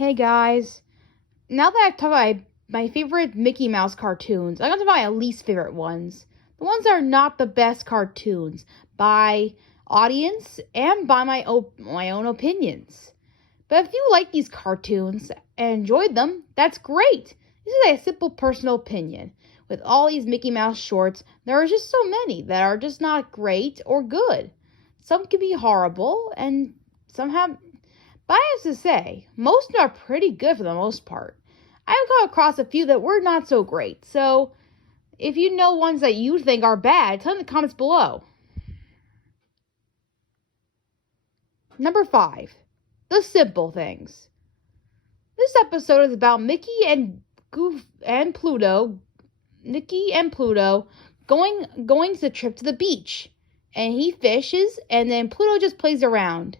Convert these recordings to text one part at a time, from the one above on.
Hey guys, now that I've talked about my favorite Mickey Mouse cartoons, I'm going to talk about my least favorite ones. The ones that are not the best cartoons by audience and by my own opinions. But if you like these cartoons and enjoyed them, that's great. This is a simple personal opinion. With all these Mickey Mouse shorts, there are just so many that are just not great or good. Some can be horrible and some have. But I have to say, most are pretty good for the most part. I've come across a few that were not so great, so if you know ones that you think are bad, tell me in the comments below. Number 5. The Simple Things. This episode is about Mickey and Pluto going to the trip to the beach. And he fishes, and then Pluto just plays around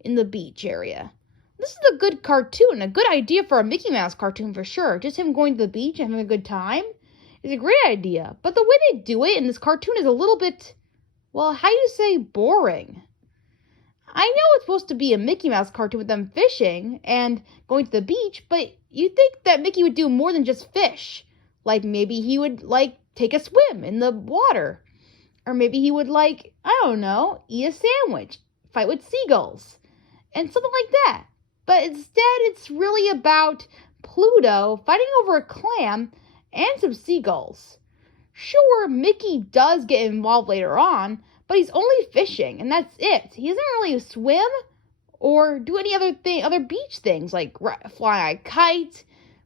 in the beach area. This is a good cartoon, a good idea for a Mickey Mouse cartoon for sure. Just him going to the beach and having a good time is a great idea. But the way they do it in this cartoon is a little bit, well, how do you say boring? I know it's supposed to be a Mickey Mouse cartoon with them fishing and going to the beach, but you'd think that Mickey would do more than just fish. Like maybe he would take a swim in the water. Or maybe he would I don't know, eat a sandwich, fight with seagulls, and something like that. But instead, it's really about Pluto fighting over a clam and some seagulls. Sure, Mickey does get involved later on, but he's only fishing, and that's it. He doesn't really swim or do any other beach things, like flying a kite,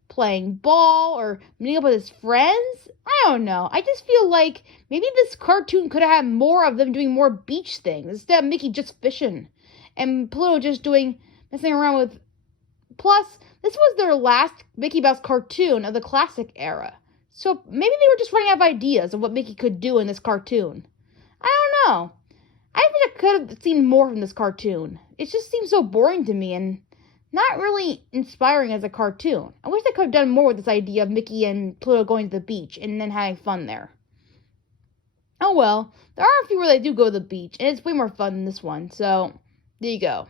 playing ball, or meeting up with his friends. I don't know. I just feel like maybe this cartoon could have had more of them doing more beach things instead of Mickey just fishing and Pluto just messing around with. Plus, this was their last Mickey Mouse cartoon of the classic era. So maybe they were just running out of ideas of what Mickey could do in this cartoon. I don't know. I wish I could have seen more from this cartoon. It just seems so boring to me and not really inspiring as a cartoon. I wish they could have done more with this idea of Mickey and Pluto going to the beach and then having fun there. Oh well, there are a few where they do go to the beach, and it's way more fun than this one, so there you go.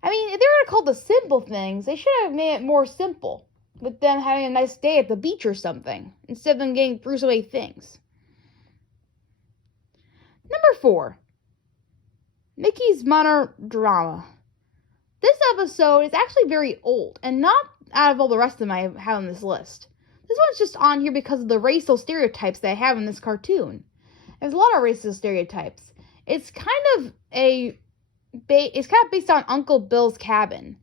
I mean, if they were called The Simple Things, they should have made it more simple, with them having a nice day at the beach or something, instead of them getting through so many things. Number 4. Mickey's Monodrama. This episode is actually very old, and not out of all the rest of them I have on this list. This one's just on here because of the racial stereotypes that I have in this cartoon. There's a lot of racial stereotypes. It's kind of based on Uncle Bill's Cabin.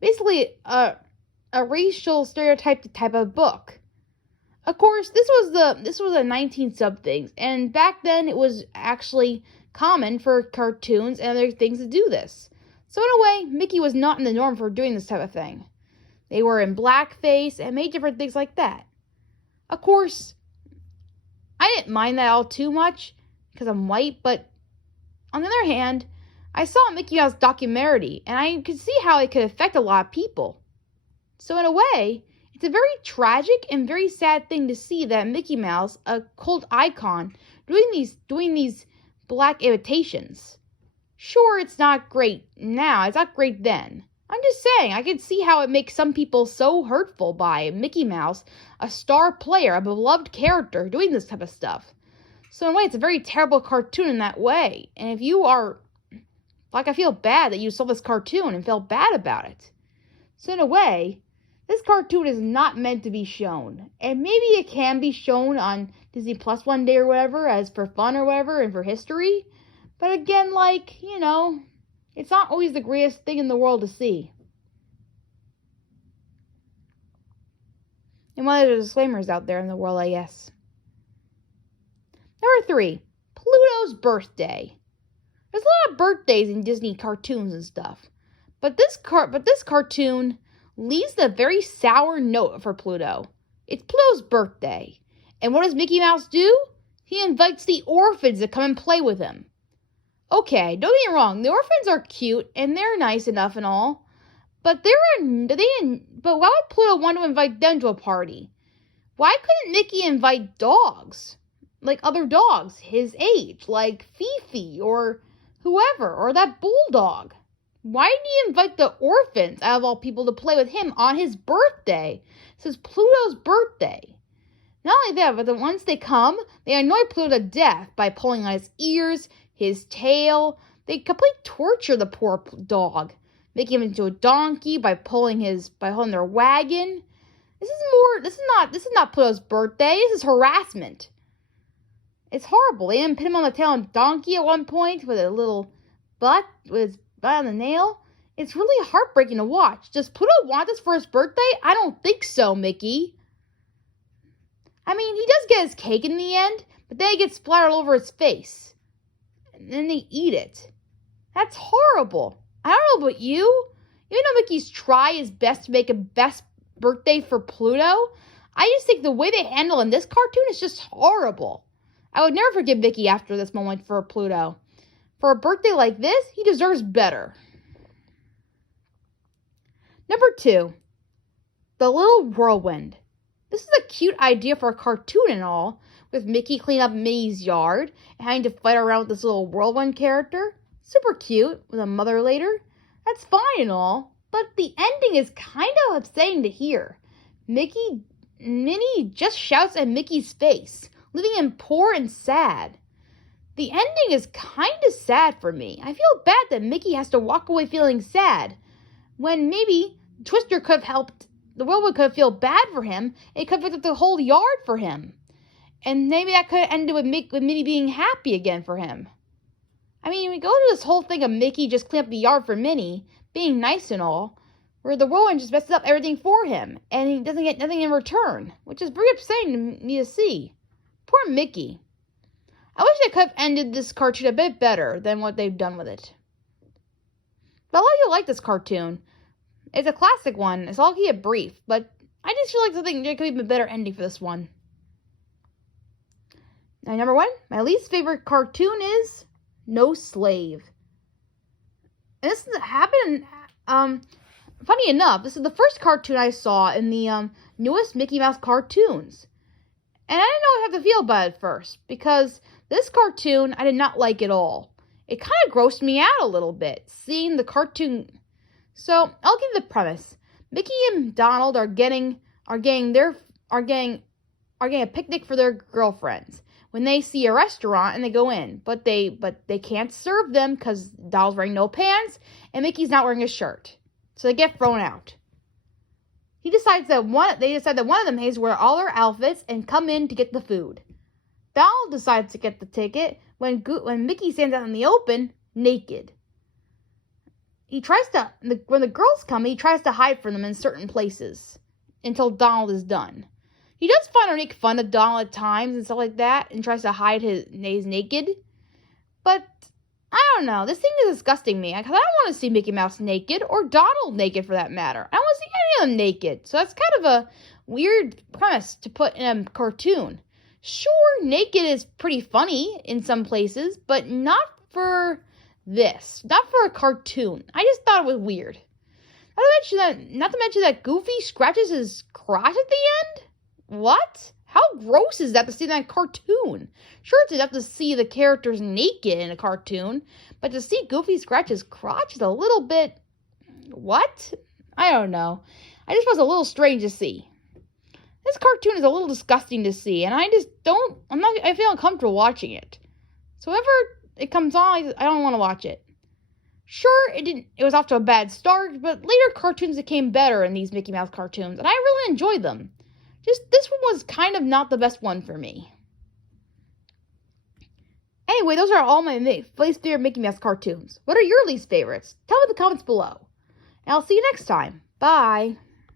Basically, a racial stereotype type of book. Of course, this was a 19 somethings, and back then it was actually common for cartoons and other things to do this. So in a way, Mickey was not in the norm for doing this type of thing. They were in blackface and made different things like that. Of course, I didn't mind that all too much because I'm white, but on the other hand, I saw a Mickey Mouse documentary and I could see how it could affect a lot of people. So in a way, it's a very tragic and very sad thing to see that Mickey Mouse, a cult icon, doing these black imitations. Sure, it's not great now. It's not great then. I'm just saying, I can see how it makes some people so hurtful by Mickey Mouse, a star player, a beloved character, doing this type of stuff. So in a way, it's a very terrible cartoon in that way. And if you are, I feel bad that you saw this cartoon and felt bad about it. So in a way, this cartoon is not meant to be shown. And maybe it can be shown on Disney Plus one day or whatever, as for fun or whatever, and for history. But again, it's not always the greatest thing in the world to see. And one of the disclaimers out there in the world, I guess. Number 3, Pluto's birthday. There's a lot of birthdays in Disney cartoons and stuff. But this cartoon leaves a very sour note for Pluto. It's Pluto's birthday. And what does Mickey Mouse do? He invites the orphans to come and play with him. Okay, don't get me wrong, the orphans are cute and they're nice enough and all, but but why would Pluto want to invite them to a party? Why couldn't Mickey invite dogs? Like other dogs his age, like Fifi or whoever, or that bulldog. Why did he invite the orphans, out of all people, to play with him on his birthday? This is Pluto's birthday. Not only that, but once they come, they annoy Pluto to death by pulling on his ears, his tail. They completely torture the poor dog, making him into a donkey by pulling their wagon. This is not Pluto's birthday. This is harassment. It's horrible. They even pin him on the tail of a donkey at one point with a little butt, with his butt on the nail. It's really heartbreaking to watch. Does Pluto want this for his birthday? I don't think so, Mickey. I mean, he does get his cake in the end, but then it gets splattered all over his face. And then they eat it. That's horrible. I don't know about you. Even though Mickey's tried his best to make a best birthday for Pluto, I just think the way they handle in this cartoon is just horrible. I would never forgive Mickey after this moment for Pluto. For a birthday like this, he deserves better. Number 2, The Little Whirlwind. This is a cute idea for a cartoon and all, with Mickey cleaning up Minnie's yard and having to fight around with this little whirlwind character. Super cute, with a mother later. That's fine and all, but the ending is kind of upsetting to hear. Minnie just shouts at Mickey's face, leaving him poor and sad. The ending is kind of sad for me. I feel bad that Mickey has to walk away feeling sad, when maybe Twister could have helped. The whirlwind could have felt bad for him, and it could have picked up the whole yard for him. And maybe that could have ended with Minnie being happy again for him. I mean, we go to this whole thing of Mickey just cleaning up the yard for Minnie, being nice and all, where the whirlwind just messes up everything for him, and he doesn't get nothing in return, which is very upsetting to me to see. Poor Mickey. I wish they could have ended this cartoon a bit better than what they've done with it. But a lot of you like this cartoon. It's a classic one, so I'll keep it brief, but I just feel like there could be a better ending for this one. Now, number 1, my least favorite cartoon is No Slave. And this happened, funny enough, this is the first cartoon I saw in the newest Mickey Mouse cartoons. And I didn't know how to feel about it at first, because this cartoon I did not like at all. It kind of grossed me out a little bit, seeing the cartoon. So I'll give the premise. Mickey and Donald are getting a picnic for their girlfriends when they see a restaurant and they go in, but they can't serve them because Donald's wearing no pants and Mickey's not wearing a shirt, so they get thrown out. They decide that one of them has to wear all their outfits and come in to get the food. Donald decides to get the ticket when Mickey stands out in the open naked. When the girls come, he tries to hide from them in certain places until Donald is done. He does make fun of Donald at times and stuff like that, and tries to hide he's naked. But I don't know. This thing is disgusting me, because I don't want to see Mickey Mouse naked, or Donald naked for that matter. I don't want to see any of them naked. So that's kind of a weird premise to put in a cartoon. Sure, naked is pretty funny in some places, but not for this. Not for a cartoon. I just thought it was weird. Not to mention that Goofy scratches his crotch at the end? What? How gross is that to see that cartoon? Sure, it's enough to see the characters naked in a cartoon, but to see Goofy scratch his crotch is a little bit... What? I don't know. I just was a little strange to see. This cartoon is a little disgusting to see, and I feel uncomfortable watching it. So whenever it comes on, I don't want to watch it. Sure, it was off to a bad start, but later cartoons became better in these Mickey Mouse cartoons, and I really enjoyed them. Just this one was kind of not the best one for me. Anyway, those are all my least favorite Mickey Mouse cartoons. What are your least favorites? Tell me in the comments below. And I'll see you next time. Bye.